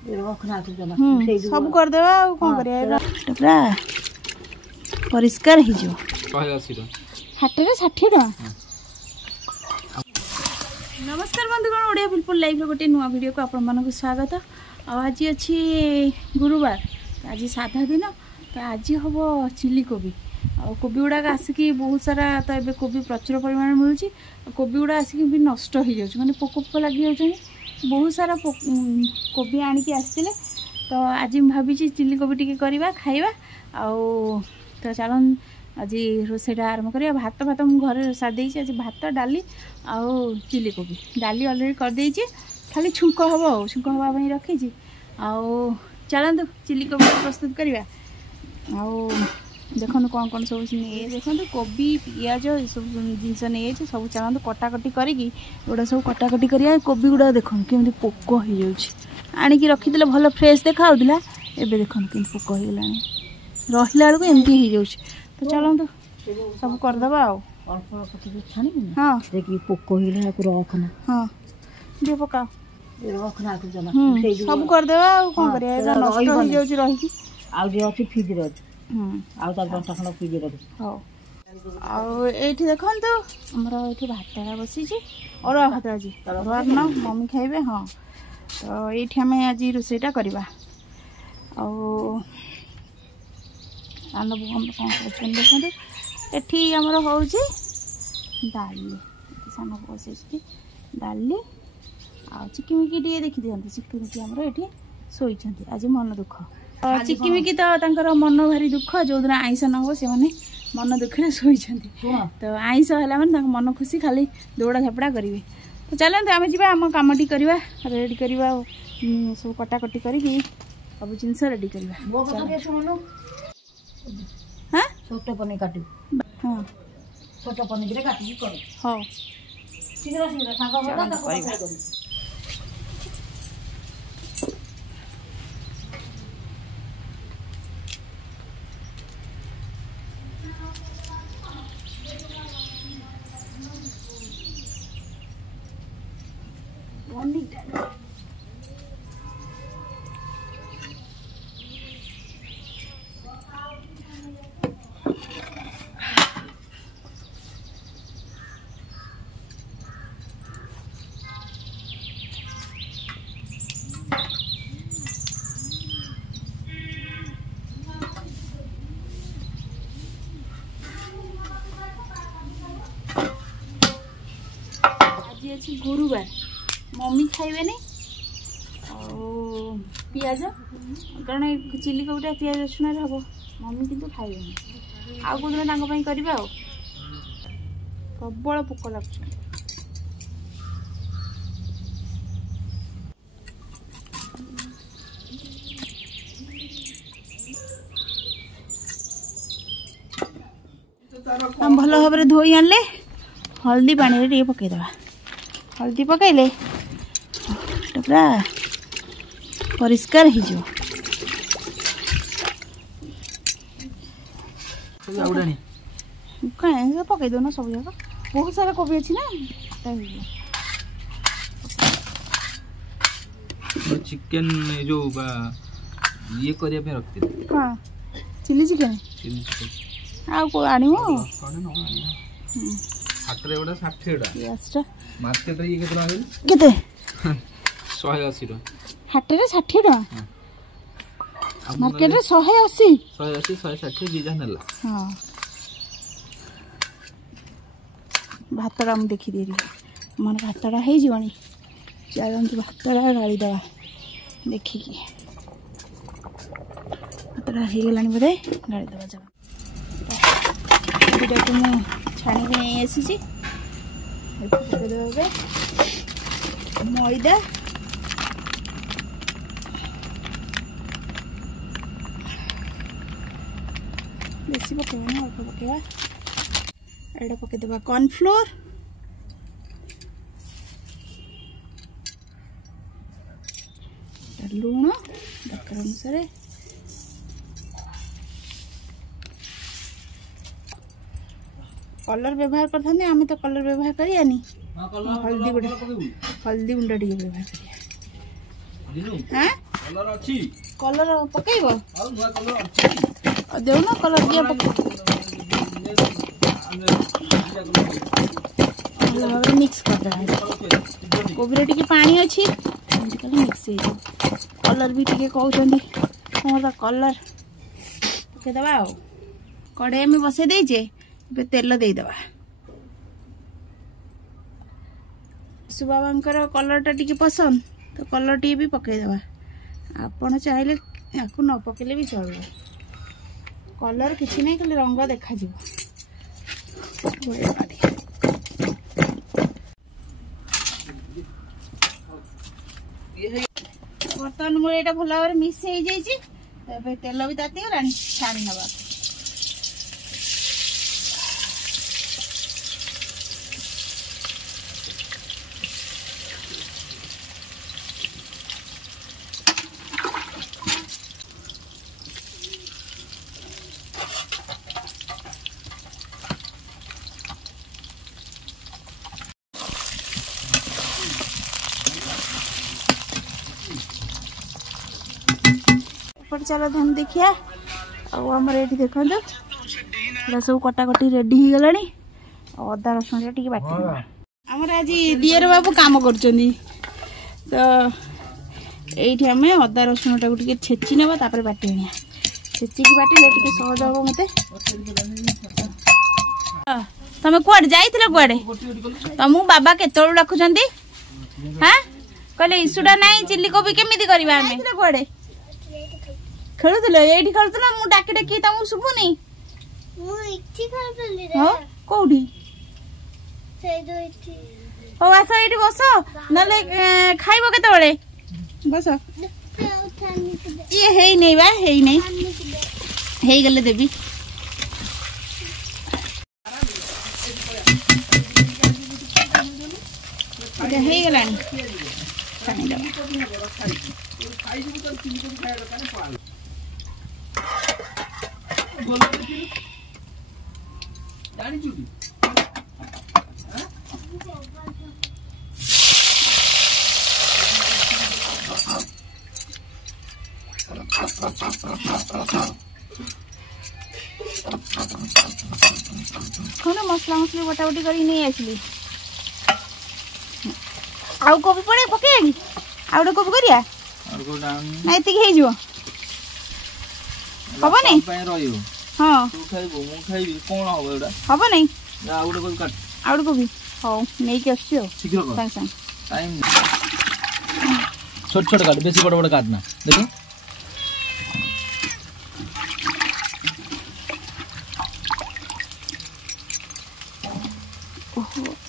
सब करदे कौन कर पूरा परिष्कार हो हाटे 60 टका। नमस्कार बंधुगण ओडिया बिल्कुल लाइव गोटे नुआ वीडियो को आपण मानक स्वागत। आज अच्छी गुरुवार आज साधा दिन तो आज हम चिली कोबी कोबी गुड़ाक आसिक बहुत सारा तो ये कोबी प्रचुर परिमाण मिलूँ कोबी गुड़ा आसिक भी नष्ट हो जाए माने पोक पोक लगी जाऊँ बहुत सारा कोबी आणिकी आसते तो आज भावी चिली कोबी टी करवा खाइबा तो चलन आज रोसईटा आरंभ करिया। भात भात मुझे घर सारी आज भात डाली आउ चिली कोबी डाली अलरेडी करदे खाली छुंक हम छुंक हाँपाई रखी चलतु चिली कोबी प्रस्तुत करवा। देखो कौन कौन सब देखो कोबी पियाज सब जिनस नहीं सब चलते कटाकटी करा सब कटाकटी करा कोबी गुड़ा देखो केमी पोक हो जाऊँगी रखीदे भल फ्रेश देखा एवं देखो कि पोक हो गला रहा बेलू एमती हो जाऊँ तो चलतु सब करदे हाँ पोक हो रखना हाँ दिए पका सब करदे कौन कर नष्ट हो जाऊँ रही अच्छी फ्रिज फ्रिज ये देखो आमर ये भातटा बसी अरुआ भात आज अरुआ न मम्मी खाइबे हाँ तो ये आम आज रोसईटा करवा कौन कर देखो ये आमर हूँ डाली सान बस डाली चिकिमिकी टे देखी दिखाते चिकिमिकी आमर ये शोई आज मन दुख चिकिमिकी तो मन भारी दुख जो दिन आईस न हो से मन दुखे शोई तो आईस है मैंने मन खुशी खाली दौड़ा झापड़ा करेंगे तो चलते आम जा आम कमटी करवा रेडी करवा सब कटाकटी कर सब जिनस रेडी करवा हाँ छोट पनीर काट हाँ छोट पनीर काटिक हाँ शीघ्र शीघ्र आज गुरुवार मम्मी खाइबे नहीं पियाज कारण चिली कोबीटा पियाज रसुण हम मम्मी किंतु खाइबे नहीं आउ को दिन करवा प्रबल पोक लग भल भाव धोई आनले हल्दी पानी टे पकईदे हल्दी पकईले पूरा परिष्कार हो पकई दो ना सब जाक बहुत सारा कोबी अच्छी ना चिकन जो ये करिया पे रखते हां चिली चिकन आ को आनिमो हाटरे ओडा 60 डा यस्टा मार्केट रे ये केतना आगे केते 180 डा हाटरे 60 टका मार्केट रे 180 160 जी जानला हां भातरा हम देखि देरी मन भातरा हे जीवनी चलंतु भातरा गाली दवा देखिकी भातरा हे गलानी बदे गाली दवा जा एटा को मैं छाणी के नहीं आसी छी मैदा बेसी पकेबा ना अल्प पकेबा एटा पकेदेबा कॉर्नफ्लोर लुण दरकार अनुसार कलर व्यवहार करते आम तो कलर व्यवहार करियानी हल्दी गुंडा व्यवहार करिया कलर अच्छी कलर पकेइब और नुआ कलर अच्छी देउन कलर दिया मिक्स कर कोबी टी पानी अच्छी मिक्स हो कलर भी टी कहते कलर पकईदे आ कड़े में बसई देजे तेल देदेबा सुबाबांकर कलर टा टी पसंद तो कलर टी भी पकईदे आपण चाहिए या न पकेले भी चलो कलर किसी नहीं खाली रंग देखा बर्तमान मोर ये भल भाव मिक्स हो जाइए तेल भी ताती गला छाड़ी नवा चलो हम देखिए आमर ये देखो सब कटाकटी रेडी हो गला अदा रसुण टे बाटी आमर आज दियर बाबू काम कर तो ये आम अदा रसुण टाक छेची ना बाटी आने छेचिकी बाटिले टे सहज हम मत तुम कौन जाइल कौड़े तुमको बाबा केत डाकुं हाँ कहले इशुटा ना चिल्ली कोबी केमी करवा कौड़े खेलुले ये खेलुल मु डाकी डाकी तुमको शुभुनी कौटी हो आस ये बस ना खाइब के बस ये है नहीं बा है नहीं गले देवी गला मसला मसली बटाबटी कर नहीं आसली आउ कोबी पड़े पके आउ गोटे कोबी करिया ना एति हे हम नहीं हाँ हम नहीं आउट कोबी हाँ नहीं छोट छोट काट बेसी बड़ बड़ काटना देखो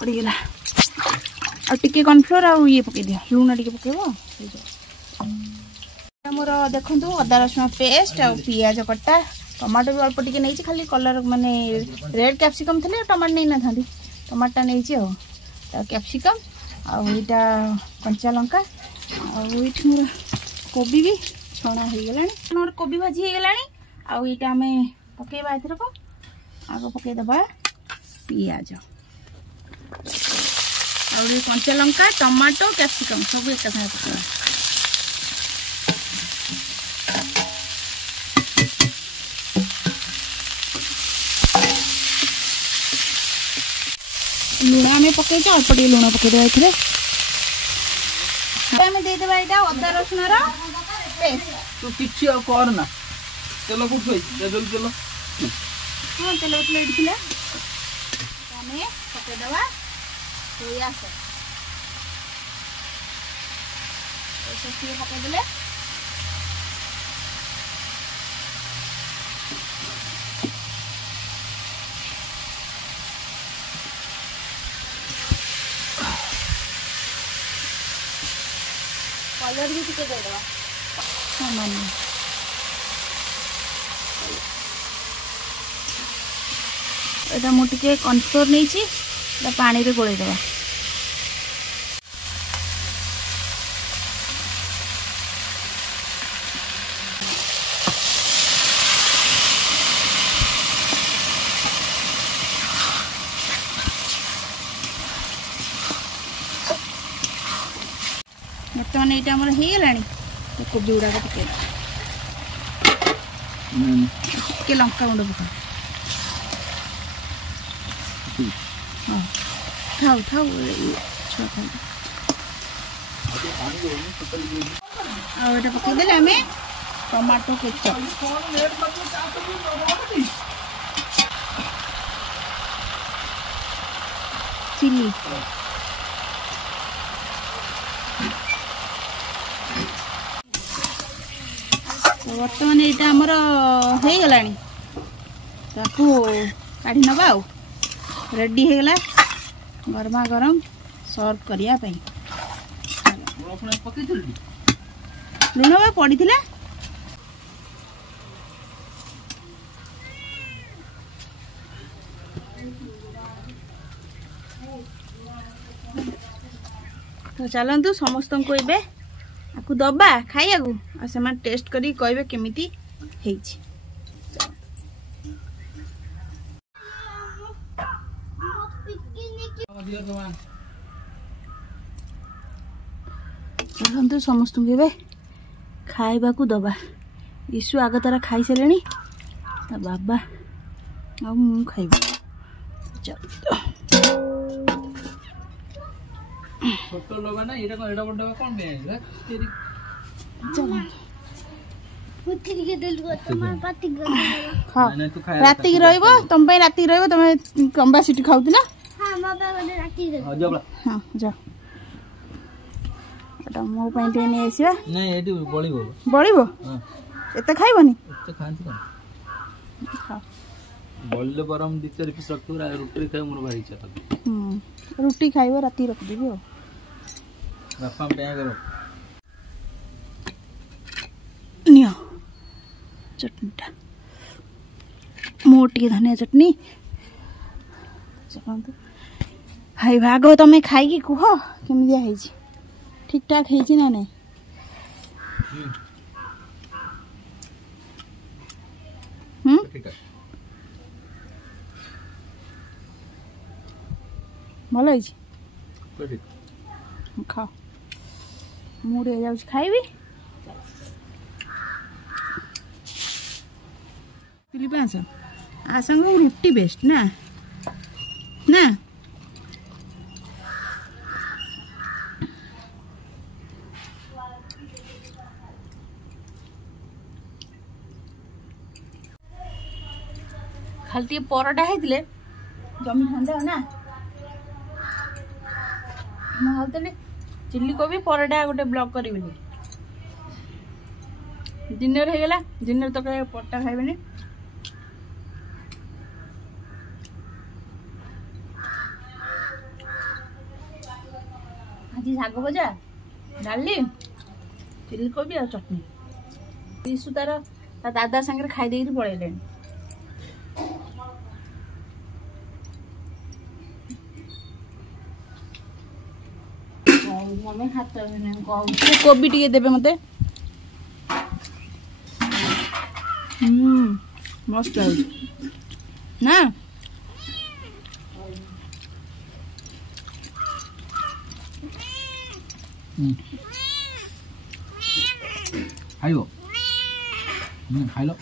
पड़गला आटे कॉर्नफ्लोर आउ ये पकई दिया लुण टे पकेब मोर देखो अदा रसुण पेस्ट आ पियाज कटा टमाटो भी अल्प टिके नहीं खाली कलर माने रेड कैप्सिकम थे टमाटो नहीं ना था टमाटा नहीं कैप्सिकम आईटा कंचा लंका आठ मोर कोबी भी छणा हो गला मोर कोबी भाजी हो गला आईटा आम पकेबा एथर को आग पकईदबा पियाज कंचा लंका टमाटो कैप्सिकम सब एक साथ पकेबा लुण आम पकई अल्प टे लुण पकईदे देदेबा यहाँ अदा रसुण पेस्ट तू किसी करना तेल को तेल तेल हाँ तेल बोतल ये आम पकईदबा सोया सस पकईदे कलर भी टिके देदेबा सामान्य एटा मु टिके कॉर्नफ्लोर नहीं पानी रे गोळेई देबा बर्तमान यहाँ आमर हो गला तो कोबी गुड़ाक टिके लंका गुंड पका हाँ थाऊ थाऊ छुआ खाई पकईदे आम टमाटो केचप चिली बर्तमान यहाँ आमर हो गला काढ़ी नवा रेडी हो गला गरमा गरम सर्व करने लुण बा पड़ी तो चलतु समस्त को ए आपको दबा खाइया से टेस्ट करी कहे केमिति हेइछि। चलतु समस्त को ए खाइबा को दबा ईशु आग तारा खाई सारे बाबा आ मु खाइब चल छोटो लोगा ना एटा एटा बड़ डबा कोन बे तेरी चल पुत्री के दिल को तमार पाती हां राती की रहइबो तुम पे राती की रहइबो तमे कंबा सिटी खाउती ना हां बाबा गने राती रे हां जा हां जा एटा मो पे ते ने आसीबा नहीं एटी बळीबो हां एते खाइबोनी एते खांती कोन हां बळले गरम दी चार पीस रखतो रोटी खाए मोर भाई इच्छा रोटी खाइबो राती रख देबी हो बापा पे करो नियो चटनीटा मोटी धनिया चटनी चलतु हाई भाग तमें खाई कह केमिया है ठीक ठाक है ना नहीं भल है खाओ मुझे जाऊँ खाइबी आ संग रुटी बेस्ट ना ना खाली परोटा है जमी ठंडा ना भावली चिल्ली कोबी परोटा गोटे ब्लॉग करी डिनर हो गला डिनर तो कहे परोटा खाइबे आज शाग भजा डाली चिल्ली कोबी और चटनी ईशु तार दादा सागर खाई दे पड़े कोबी टी देवे मत मस्त ना खाइबो खाइ लो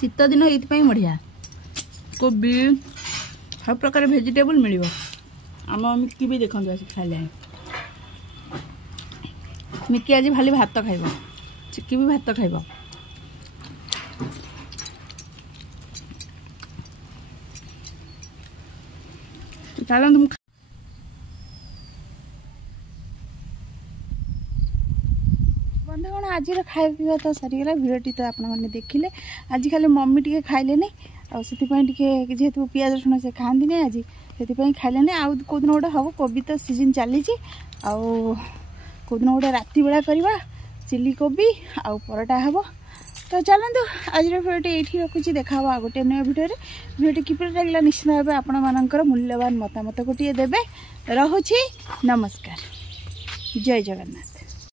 शीत दिन ये बढ़िया कोबी सब प्रकार वेजिटेबल मिल आम मिक्की भी देखते आस खाइले मिक्की आज खाली भात खाइब चिक्की भी भात खाइब चलो तुम बंधुगण आज खाଇବା ପିଇବା तो सरीगला भिडटी तो आपण मैंने देखिले आज खाली मम्मी टी खाइले जेहेतु पियाज रसुण से खाती नहीं आज से खाइले आउ कौदिन गोटे हम कोबी तो सीजन चली कौदिन गोटे राति बेला करवा चिल्ली कोबी आउ परोटा हम तो चलतु आज भिडियो ये रखुच्छी देखा गोटे नया भिडियो किपर लगे निश्चित भाव आपण मानकर मूल्यवान मतामत गोटे देवे रहुछि नमस्कार जय जगन्नाथ।